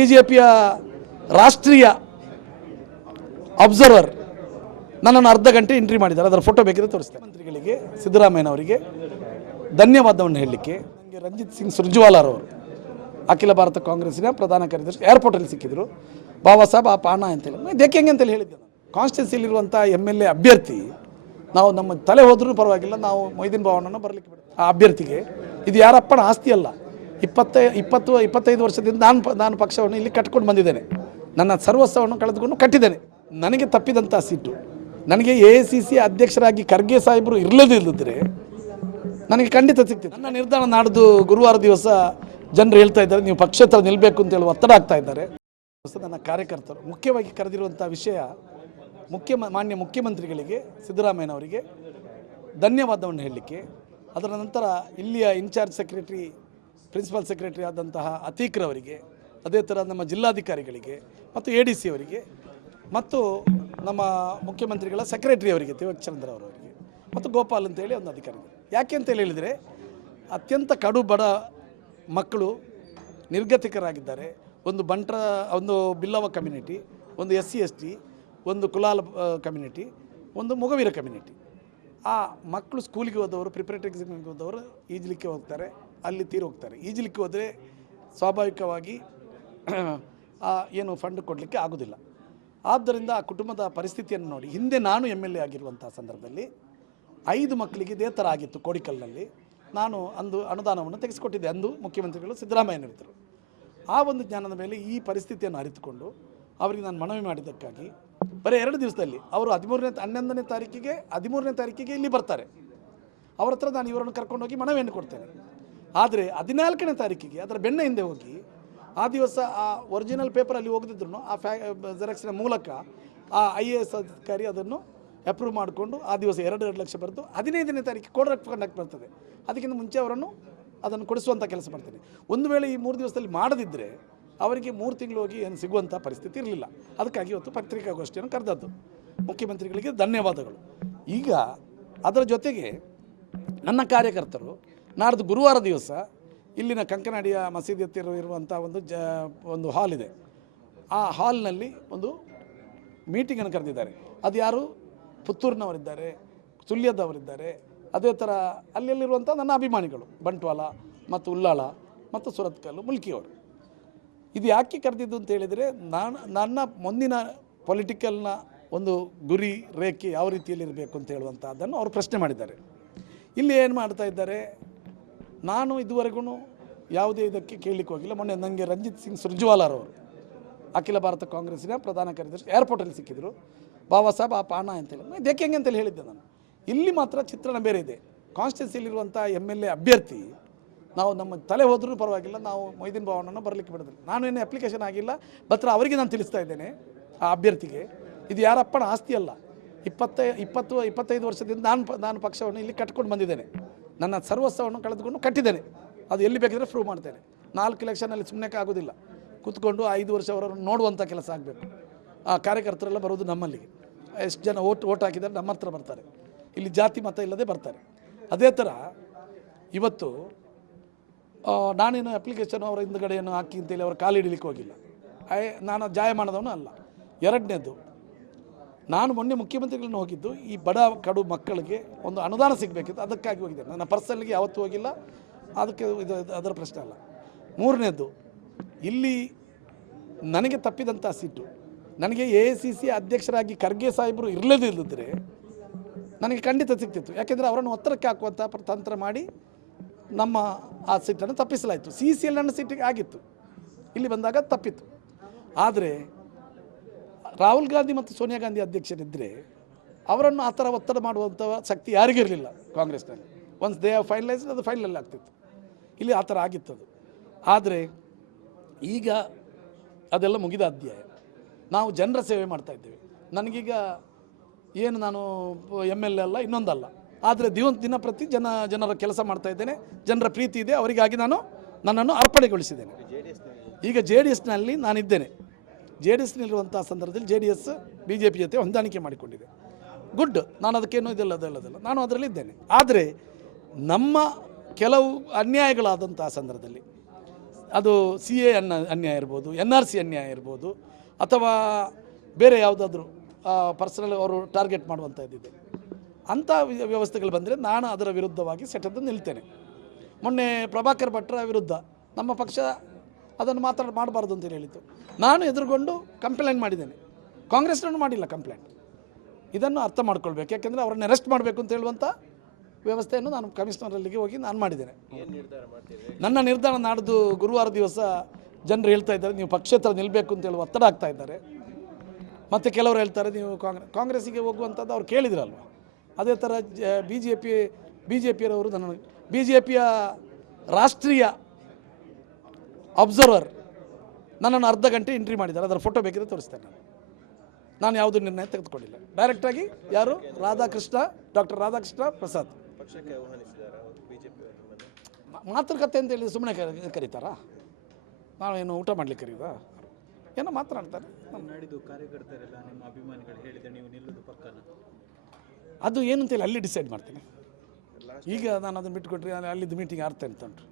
B J ಪಿಯ ರಾಷ್ಟ್ರೀಯ observer ನನ್ನನ್ನು ಅರ್ಧ ಗಂಟೆ ಎಂಟ್ರಿ ಮಾಡಿದ್ದಾರೆ. ಅದರ ಫೋಟೋ ಬೇಕಿದ್ರೆ ತೋರಿಸ್ತೇನೆ. ಮಂತ್ರಿಗಳಿಗೆ ಸಿದ್ದರಾಮಯ್ಯನವರಿಗೆ ಧನ್ಯವಾದವನ್ನು ಹೇಳಲಿಕ್ಕೆ ನನಗೆ ರಂಜಿತ್ ಸಿಂಗ್ ಸುರ್ಜುವಾಲಾರವರು ಅಖಿಲ ಭಾರತ ಕಾಂಗ್ರೆಸ್ಸಿನ ಪ್ರಧಾನ ಕಾರ್ಯದರ್ಶಿ ಏರ್ಪೋರ್ಟಲ್ಲಿ ಸಿಕ್ಕಿದ್ರು. ಬಾಬಾ ಸಾಹೇಬ್, ಆ ಪಾಣ ಅಂತೇಳಿ ಇದಕ್ಕೆ ಹೆಂಗೆ ಅಂತೇಳಿ ಹೇಳಿದ್ದೆ ನಾನು. ಕಾನ್ಸ್ಟಿಟ್ಯೂನ್ಸಿಲಿರುವಂಥ ಎಂ ಎಲ್ ಎ ಅಭ್ಯರ್ಥಿ, ನಾವು ನಮ್ಮ ತಲೆ ಹೋದರೂ ಪರವಾಗಿಲ್ಲ, ನಾವು ಮೊಯ್ದೀನ್ ಭಾವನನ್ನು ಬರಲಿಕ್ಕೆ ಬಿಡ್ತೀವಿ ಆ ಅಭ್ಯರ್ಥಿಗೆ, ಇದು ಯಾರಪ್ಪನ ಆಸ್ತಿ ಅಲ್ಲ. ಇಪ್ಪತ್ತೈ, ಇಪ್ಪತ್ತು, ಇಪ್ಪತ್ತೈದು ವರ್ಷದಿಂದ ನಾನು ನಾನು ಪಕ್ಷವನ್ನು ಇಲ್ಲಿ ಕಟ್ಕೊಂಡು ಬಂದಿದ್ದೇನೆ. ನನ್ನ ಸರ್ವಸ್ವವನ್ನು ಕಳೆದುಕೊಂಡು ಕಟ್ಟಿದ್ದೇನೆ. ನನಗೆ ತಪ್ಪಿದಂಥ ಸೀಟು. ನನಗೆ ಎ ಐ ಸಿ ಸಿ ಅಧ್ಯಕ್ಷರಾಗಿ ಖರ್ಗೆ ಸಾಹೇಬರು ಇರಲದಿಲ್ಲದ್ರೆ ನನಗೆ ಖಂಡಿತ ಸಿಗ್ತಿತ್ತು. ನನ್ನ ನಿರ್ಧಾರ ನಾಡ್ದು ಗುರುವಾರ ದಿವಸ ಜನರು ಹೇಳ್ತಾ ಇದ್ದಾರೆ, ನೀವು ಪಕ್ಷೇತರ ನಿಲ್ಲಬೇಕು ಅಂತೇಳಿ ಒತ್ತಡ ಆಗ್ತಾ ಇದ್ದಾರೆ. ನನ್ನ ಕಾರ್ಯಕರ್ತರು, ಮುಖ್ಯವಾಗಿ ಕರೆದಿರುವಂಥ ವಿಷಯ ಮುಖ್ಯ, ಮಾನ್ಯ ಮುಖ್ಯಮಂತ್ರಿಗಳಿಗೆ, ಸಿದ್ದರಾಮಯ್ಯನವರಿಗೆ ಧನ್ಯವಾದವನ್ನು ಹೇಳಲಿಕ್ಕೆ, ಅದರ ನಂತರ ಇಲ್ಲಿಯ ಇನ್ಚಾರ್ಜ್ ಸೆಕ್ರೆಟರಿ ಪ್ರಿನ್ಸಿಪಲ್ ಸೆಕ್ರೆಟರಿ ಆದಂತಹ ಅತೀಕ್ರವರಿಗೆ ಅದೇ ಥರ ನಮ್ಮ ಜಿಲ್ಲಾಧಿಕಾರಿಗಳಿಗೆ ಮತ್ತು ಎ ಡಿ ಸಿ ಅವರಿಗೆ ಮತ್ತು ನಮ್ಮ ಮುಖ್ಯಮಂತ್ರಿಗಳ ಸೆಕ್ರೆಟರಿ ಅವರಿಗೆ ತಿವಚಂದ್ರ ಅವರವರಿಗೆ ಮತ್ತು ಗೋಪಾಲ್ ಅಂತೇಳಿ ಒಂದು ಅಧಿಕಾರಿ ಯಾಕೆ ಅಂತೇಳಿ ಹೇಳಿದರೆ, ಅತ್ಯಂತ ಕಡು ಬಡ ಮಕ್ಕಳು ನಿರ್ಗತಿಕರಾಗಿದ್ದಾರೆ. ಒಂದು ಬಂಟ್ರ, ಒಂದು ಬಿಲ್ಲವ ಕಮ್ಯುನಿಟಿ, ಒಂದು ಎಸ್ ಸಿ ಎಸ್ ಟಿ, ಒಂದು ಕುಲಾಲ ಕಮ್ಯುನಿಟಿ, ಒಂದು ಮೊಗವೀರ ಕಮ್ಯುನಿಟಿ. ಆ ಮಕ್ಕಳು ಸ್ಕೂಲಿಗೆ ಹೋದವರು, ಪ್ರಿಪರೇಟರಿ ಎಕ್ಸಾಮಿಗೆ ಹೋದವರು ಈಜಲಿಕ್ಕೆ ಹೋಗ್ತಾರೆ. ಅಲ್ಲಿ ತೀರಿ ಹೋಗ್ತಾರೆ ಈಜಲಿಕ್ಕೆ ಹೋದರೆ ಸ್ವಾಭಾವಿಕವಾಗಿ ಏನು ಫಂಡ್ ಕೊಡಲಿಕ್ಕೆ ಆಗೋದಿಲ್ಲ. ಆದ್ದರಿಂದ ಆ ಕುಟುಂಬದ ಪರಿಸ್ಥಿತಿಯನ್ನು ನೋಡಿ. ಹಿಂದೆ ನಾನು ಎಂ ಎಲ್ ಎ ಆಗಿರುವಂಥ ಸಂದರ್ಭದಲ್ಲಿ ಐದು ಮಕ್ಕಳಿಗೆ ಇದೇ ಥರ ಆಗಿತ್ತು ಕೋಡಿಕಲ್ನಲ್ಲಿ. ನಾನು ಅಂದು ಅನುದಾನವನ್ನು ತೆಗೆಸಿಕೊಟ್ಟಿದ್ದೆ. ಅಂದು ಮುಖ್ಯಮಂತ್ರಿಗಳು ಸಿದ್ದರಾಮಯ್ಯನವರಿದ್ದರು. ಆ ಒಂದು ಜ್ಞಾನದ ಮೇಲೆ ಈ ಪರಿಸ್ಥಿತಿಯನ್ನು ಅರಿತುಕೊಂಡು ಅವರಿಗೆ ನಾನು ಮನವಿ ಮಾಡಿದ್ದಕ್ಕಾಗಿ ಬರೀ ಎರಡು ದಿವಸದಲ್ಲಿ ಅವರು ಹದಿಮೂರನೇ ಹನ್ನೊಂದನೇ ತಾರೀಕಿಗೆ ಹದಿಮೂರನೇ ತಾರೀಕಿಗೆ ಇಲ್ಲಿ ಬರ್ತಾರೆ. ಅವ್ರ ಹತ್ರ ನಾನು ಇವರನ್ನು ಕರ್ಕೊಂಡೋಗಿ ಮನವಿಯನ್ನು ಕೊಡ್ತೇನೆ. ಆದರೆ ಹದಿನಾಲ್ಕನೇ ತಾರೀಕಿಗೆ ಅದರ ಬೆನ್ನ ಹಿಂದೆ ಹೋಗಿ ಆ ದಿವಸ ಆ ಒರಿಜಿನಲ್ ಪೇಪರಲ್ಲಿ ಹೋಗದಿದ್ರು ಆ ಫ್ಯಾ ಜೆರಾಕ್ಸಿನ ಮೂಲಕ ಆ ಐ ಎ ಎಸ್ ಅಧಿಕಾರಿ ಅದನ್ನು ಅಪ್ರೂವ್ ಮಾಡಿಕೊಂಡು ಆ ದಿವಸ ಎರಡು ಎರಡು ಲಕ್ಷ ಬರೆದು ಹದಿನೈದನೇ ತಾರೀಕು ಕೋಡ್ ಕಂಡಕ್ಟ್ ಬರ್ತದೆ. ಅದಕ್ಕಿಂತ ಮುಂಚೆ ಅವರನ್ನು ಅದನ್ನು ಕೊಡಿಸುವಂಥ ಕೆಲಸ ಮಾಡ್ತೇನೆ. ಒಂದು ವೇಳೆ ಈ ಮೂರು ದಿವಸದಲ್ಲಿ ಮಾಡದಿದ್ದರೆ ಅವರಿಗೆ ಮೂರು ತಿಂಗಳು ಹೋಗಿ ಏನು ಸಿಗುವಂಥ ಪರಿಸ್ಥಿತಿ ಇರಲಿಲ್ಲ. ಅದಕ್ಕಾಗಿ ಇವತ್ತು ಪತ್ರಿಕಾಗೋಷ್ಠಿಯನ್ನು ಕರೆದದ್ದು. ಮುಖ್ಯಮಂತ್ರಿಗಳಿಗೆ ಧನ್ಯವಾದಗಳು. ಈಗ ಅದರ ಜೊತೆಗೆ ನನ್ನ ಕಾರ್ಯಕರ್ತರು ನಾಡ್ದು ಗುರುವಾರ ದಿವಸ ಇಲ್ಲಿನ ಕಂಕನಾಡಿಯ ಮಸೀದಿ ಹತ್ತಿರ ಇರುವಂಥ ಒಂದು ಜ, ಒಂದು ಹಾಲ್ ಇದೆ. ಆ ಹಾಲ್ನಲ್ಲಿ ಒಂದು ಮೀಟಿಂಗನ್ನು ಕರೆದಿದ್ದಾರೆ. ಅದು ಯಾರು? ಪುತ್ತೂರಿನವರಿದ್ದಾರೆ ಸುಳ್ಯದವರಿದ್ದಾರೆ ಅದೇ ಥರ ಅಲ್ಲಿರುವಂಥ ನನ್ನ ಅಭಿಮಾನಿಗಳು ಬಂಟ್ವಾಲ ಮತ್ತು ಉಲ್ಲಾಳ ಮತ್ತು ಸುರತ್ಕಲ್ಲು, ಮುಲ್ಕಿಯವರು. ಇದು ಯಾಕೆ ಕರೆದಿದ್ದು ಅಂತ ಹೇಳಿದರೆ, ನಾನು, ನನ್ನ ಮುಂದಿನ ಪೊಲಿಟಿಕಲ್ನ ಒಂದು ಗುರಿ, ರೇಖೆ ಯಾವ ರೀತಿಯಲ್ಲಿರಬೇಕು ಅಂತ ಹೇಳುವಂಥದ್ದನ್ನು ಅವರು ಪ್ರಶ್ನೆ ಮಾಡಿದ್ದಾರೆ. ಇಲ್ಲಿ ಏನು ಮಾಡ್ತಾ ಇದ್ದಾರೆ? ನಾನು ಇದುವರೆಗೂ ಯಾವುದೇ ಇದಕ್ಕೆ ಕೇಳಲಿಕ್ಕೆ ಹೋಗಿಲ್ಲ. ಮೊನ್ನೆ ನನಗೆ ರಂಜಿತ್ ಸಿಂಗ್ ಸುರ್ಜುವಾಲಾರವರು ಅಖಿಲ ಭಾರತ ಕಾಂಗ್ರೆಸ್ಸಿನ ಪ್ರಧಾನ ಕಾರ್ಯದರ್ಶಿ ಏರ್ಪೋರ್ಟಲ್ಲಿ ಸಿಕ್ಕಿದ್ರು. ಬಾಬಾ ಸಾಹೇಬ್, ಆ ಪಾಣ ಅಂತೇಳಿ ಇದಕ್ಕೆ ಹೆಂಗೆ ಅಂತೇಳಿ ಹೇಳಿದ್ದೆ ನಾನು. ಇಲ್ಲಿ ಮಾತ್ರ ಚಿತ್ರಣ ಬೇರೆ ಇದೆ. ಕಾನ್ಸ್ಟಿಟ್ಯೂನ್ಸಿಲಿರುವಂಥ ಎಂ ಎಲ್ ಎ ಅಭ್ಯರ್ಥಿ, ನಾವು ನಮ್ಮ ತಲೆ ಹೋದ್ರೂ ಪರವಾಗಿಲ್ಲ, ನಾವು ಮೊಯ್ದೀನ್ ಭಾವನನ್ನು ಬರಲಿಕ್ಕೆ ಬಿಡೋದಿಲ್ಲ. ನಾನು ಏನು ಅಪ್ಲಿಕೇಶನ್ ಆಗಿಲ್ಲ. ಬತ್ರ ಅವರಿಗೆ ನಾನು ತಿಳಿಸ್ತಾ ಇದ್ದೇನೆ ಆ ಅಭ್ಯರ್ಥಿಗೆ. ಇದು ಯಾರಪ್ಪನ ಆಸ್ತಿ ಅಲ್ಲ. ಇಪ್ಪತ್ತೈ, ಇಪ್ಪತ್ತು, ಇಪ್ಪತ್ತೈದು ವರ್ಷದಿಂದ ನಾನು ನಾನು ಪಕ್ಷವನ್ನು ಇಲ್ಲಿ ಕಟ್ಕೊಂಡು ಬಂದಿದ್ದೇನೆ. ನನ್ನ ಸರ್ವಸ್ವವನ್ನು ಕಳೆದುಕೊಂಡು ಕಟ್ಟಿದ್ದೇನೆ. ಅದು ಎಲ್ಲಿ ಬೇಕಿದ್ರೆ ಪ್ರೂವ್ ಮಾಡ್ತೇನೆ. ನಾಲ್ಕು ಎಲೆಕ್ಷನಲ್ಲಿ ಸುಮ್ಮನೆ ಆಗೋದಿಲ್ಲ ಕೂತ್ಕೊಂಡು ಐದು ವರ್ಷ ಅವರನ್ನು ನೋಡುವಂಥ ಕೆಲಸ ಆಗಬೇಕು. ಆ ಕಾರ್ಯಕರ್ತರೆಲ್ಲ ಬರೋದು ನಮ್ಮಲ್ಲಿ ಎಷ್ಟು ಜನ ಓಟ್ ಓಟ್ ಹಾಕಿದ್ದಾರೆ ನಮ್ಮ ಹತ್ರ ಬರ್ತಾರೆ. ಇಲ್ಲಿ ಜಾತಿ ಮತ ಇಲ್ಲದೆ ಬರ್ತಾರೆ. ಅದೇ ಥರ ಇವತ್ತು ನಾನೇನು ಅಪ್ಲಿಕೇಶನ್ ಅವರ ಹಿಂದ್ಗಡೆಯನ್ನು ಹಾಕಿ ಅಂತೇಳಿ ಅವರು ಕಾಲು ಹಿಡಿಲಿಕ್ಕೆ ಹೋಗಿಲ್ಲ. ಐ, ನಾನು ಜಾಯಮಾನದವನು ಅಲ್ಲ. ಎರಡನೇದು ನಾನು ಮೊನ್ನೆ ಮುಖ್ಯಮಂತ್ರಿಗಳನ್ನ ಹೋಗಿದ್ದು, ಈ ಬಡ ಕಡು ಮಕ್ಕಳಿಗೆ ಒಂದು ಅನುದಾನ ಸಿಗಬೇಕಿತ್ತು, ಅದಕ್ಕಾಗಿ ಹೋಗಿದ್ದೆ. ನನ್ನ ಪರ್ಸನಲ್ಗೆ ಯಾವತ್ತೂ ಹೋಗಿಲ್ಲ, ಅದಕ್ಕೆ ಇದು ಅದರ ಪ್ರಶ್ನೆ ಅಲ್ಲ. ಮೂರನೇದು ಇಲ್ಲಿ ನನಗೆ ತಪ್ಪಿದಂಥ ಸೀಟು, ನನಗೆ ಎ ಸಿ ಸಿ ಅಧ್ಯಕ್ಷರಾಗಿ ಖರ್ಗೆ ಸಾಹೇಬರು ಇರಲದಿಲ್ಲದ್ರೆ ನನಗೆ ಖಂಡಿತ ಸಿಗ್ತಿತ್ತು. ಯಾಕೆಂದರೆ ಅವರನ್ನು ಒತ್ತಡಕ್ಕೆ ಹಾಕುವಂಥ ತಂತ್ರ ಮಾಡಿ ನಮ್ಮ ಆ ಸೀಟನ್ನು ತಪ್ಪಿಸಲಾಯಿತು. ಸಿ ಸಿ ಎಲ್ ನನ್ನ ಸೀಟಿಗೆ ಆಗಿತ್ತು. ಇಲ್ಲಿ ಬಂದಾಗ ತಪ್ಪಿತ್ತು. ಆದರೆ ರಾಹುಲ್ ಗಾಂಧಿ ಮತ್ತು ಸೋನಿಯಾ ಗಾಂಧಿ ಅಧ್ಯಕ್ಷರಿದ್ದರೆ ಅವರನ್ನು ಆ ಥರ ಒತ್ತಡ ಮಾಡುವಂಥ ಶಕ್ತಿ ಯಾರಿಗಿರಲಿಲ್ಲ ಕಾಂಗ್ರೆಸ್ನಲ್ಲಿ. ಒನ್ಸ್ ದೇ ಫೈನಲೈಸ್ ಅದು ಫೈನಲ್ ಆಗ್ತಿತ್ತು. ಇಲ್ಲಿ ಆ ಥರ ಆಗಿತ್ತು ಅದು. ಆದರೆ ಈಗ ಅದೆಲ್ಲ ಮುಗಿದ ಅಧ್ಯಾಯ. ನಾವು ಜನರ ಸೇವೆ ಮಾಡ್ತಾಯಿದ್ದೇವೆ ನನಗೀಗ ಏನು ನಾನು ಎಂ ಎಲ್ ಎ ಅಲ್ಲ, ಇನ್ನೊಂದಲ್ಲ. ಆದರೆ ದಿನ ದಿನಪ್ರತಿ ಜನ, ಜನರ ಕೆಲಸ ಮಾಡ್ತಾ ಇದ್ದೇನೆ. ಜನರ ಪ್ರೀತಿ ಇದೆ. ಅವರಿಗಾಗಿ ನಾನು ನನ್ನನ್ನು ಅರ್ಪಣೆಗೊಳಿಸಿದ್ದೇನೆ. ಈಗ ಜೆ ಡಿ ಎಸ್ನಲ್ಲಿ ನಾನಿದ್ದೇನೆ. ಜೆ ಡಿ ಎಸ್ನಲ್ಲಿರುವಂಥ ಸಂದರ್ಭದಲ್ಲಿ J D S B J P ಜೊತೆ ಹೊಂದಾಣಿಕೆ ಮಾಡಿಕೊಂಡಿದೆ. ಗುಡ್ ನಾನು ಅದಕ್ಕೇನು ಇದೆಲ್ಲ ಅದಲ್ಲದಲ್ಲ ನಾನು ಅದರಲ್ಲಿದ್ದೇನೆ ಆದರೆ ನಮ್ಮ ಕೆಲವು ಅನ್ಯಾಯಗಳಾದಂಥ ಸಂದರ್ಭದಲ್ಲಿ, ಅದು ಸಿ ಎ ಅನ್ನ ಅನ್ಯಾಯ ಇರ್ಬೋದು, ಎನ್ ಆರ್ ಸಿ ಅನ್ಯಾಯ ಇರ್ಬೋದು, ಅಥವಾ ಬೇರೆ ಯಾವುದಾದ್ರೂ ಪರ್ಸನಲ್ ಅವರು ಟಾರ್ಗೆಟ್ ಮಾಡುವಂಥ ಇದ್ದಿದೆ ಅಂಥ ವ್ಯವಸ್ಥೆಗಳು ಬಂದರೆ ನಾನು ಅದರ ವಿರುದ್ಧವಾಗಿ ಸೆಟೆದು ನಿಲ್ತೇನೆ. ಮೊನ್ನೆ ಪ್ರಭಾಕರ್ ಭಟ್ರ ವಿರುದ್ಧ ನಮ್ಮ ಪಕ್ಷ ಅದನ್ನು ಮಾತಾಡ ಮಾಡಬಾರ್ದು ಅಂತೇಳಿ ಹೇಳಿತ್ತು ನಾನು ಎದುರುಗೊಂಡು ಕಂಪ್ಲೇಂಟ್ ಮಾಡಿದ್ದೇನೆ. ಕಾಂಗ್ರೆಸ್ನೂ ಮಾಡಿಲ್ಲ ಕಂಪ್ಲೇಂಟ್ ಇದನ್ನು ಅರ್ಥ ಮಾಡ್ಕೊಳ್ಬೇಕು. ಯಾಕೆಂದರೆ ಅವರನ್ನು ಅರೆಸ್ಟ್ ಮಾಡಬೇಕು ಅಂತ ಹೇಳುವಂಥ ವ್ಯವಸ್ಥೆಯನ್ನು ನಾನು ಕಮಿಷನರಲ್ಲಿಗೆ ಹೋಗಿ ನಾನು ಮಾಡಿದ್ದೇನೆ. ನನ್ನ ನಿರ್ಧಾರ ನಾಡಿದ್ದು ಗುರುವಾರ ದಿವಸ ಜನರು ಹೇಳ್ತಾ ಇದ್ದಾರೆ ನೀವು ಪಕ್ಷೇತರ ನಿಲ್ಲಬೇಕು ಅಂತ ಹೇಳಿ ಒತ್ತಡ ಆಗ್ತಾ ಇದ್ದಾರೆ. ಮತ್ತು ಕೆಲವರು ಹೇಳ್ತಾರೆ ನೀವು ಕಾಂಗ್ರೆಸ್ ಕಾಂಗ್ರೆಸ್ಸಿಗೆ ಹೋಗುವಂಥದ್ದು ಅವ್ರು ಕೇಳಿದ್ರಲ್ವ? ಅದೇ ಥರ B J P B J ಪಿಯರವರು ನನ್ನ ಬಿ ಜೆ ಪಿಯ ರಾಷ್ಟ್ರೀಯ ಅಬ್ಸರ್ವರ್ ನನ್ನನ್ನು ಅರ್ಧ ಗಂಟೆ ಎಂಟ್ರಿ ಮಾಡಿದ್ದಾರೆ. ಅದರ ಫೋಟೋ ಬೇಕಿದ್ರೆ ತೋರಿಸ್ತೇನೆ ನಾನು. ನಾನು ಯಾವುದೂ ನಿರ್ಣಯ ತೆಗೆದುಕೊಂಡಿಲ್ಲ. ಡೈರೆಕ್ಟಾಗಿ ಯಾರು? ರಾಧಾಕೃಷ್ಣ ಡಾಕ್ಟರ್ ರಾಧಾಕೃಷ್ಣ ಪ್ರಸಾದ್. ಮಾತುಕತೆ ಅಂತ ಹೇಳಿ ಸುಮ್ಮನೆ ಕರೀತಾರಾ? ನಾವೇನು ಊಟ ಮಾಡ್ಲಿಕ್ಕೆ ಕರೀದಾ? ಏನೋ ಮಾತನಾಡ್ತಾರೆ. ಹೇಳಿದ್ರೆ ಅದು ಏನು ಅಂತೇಳಿ ಅಲ್ಲಿ ಡಿಸೈಡ್ ಮಾಡ್ತೀನಿ. ಈಗ ನಾನು ಅದನ್ನು ಬಿಟ್ಟುಕೊಟ್ರಿ ಅಲ್ಲಿ- ಅಲ್ಲಿದ್ದು ಮೀಟಿಂಗ್ ಅರ್ಥ ಅಂತ ಉಂಟು?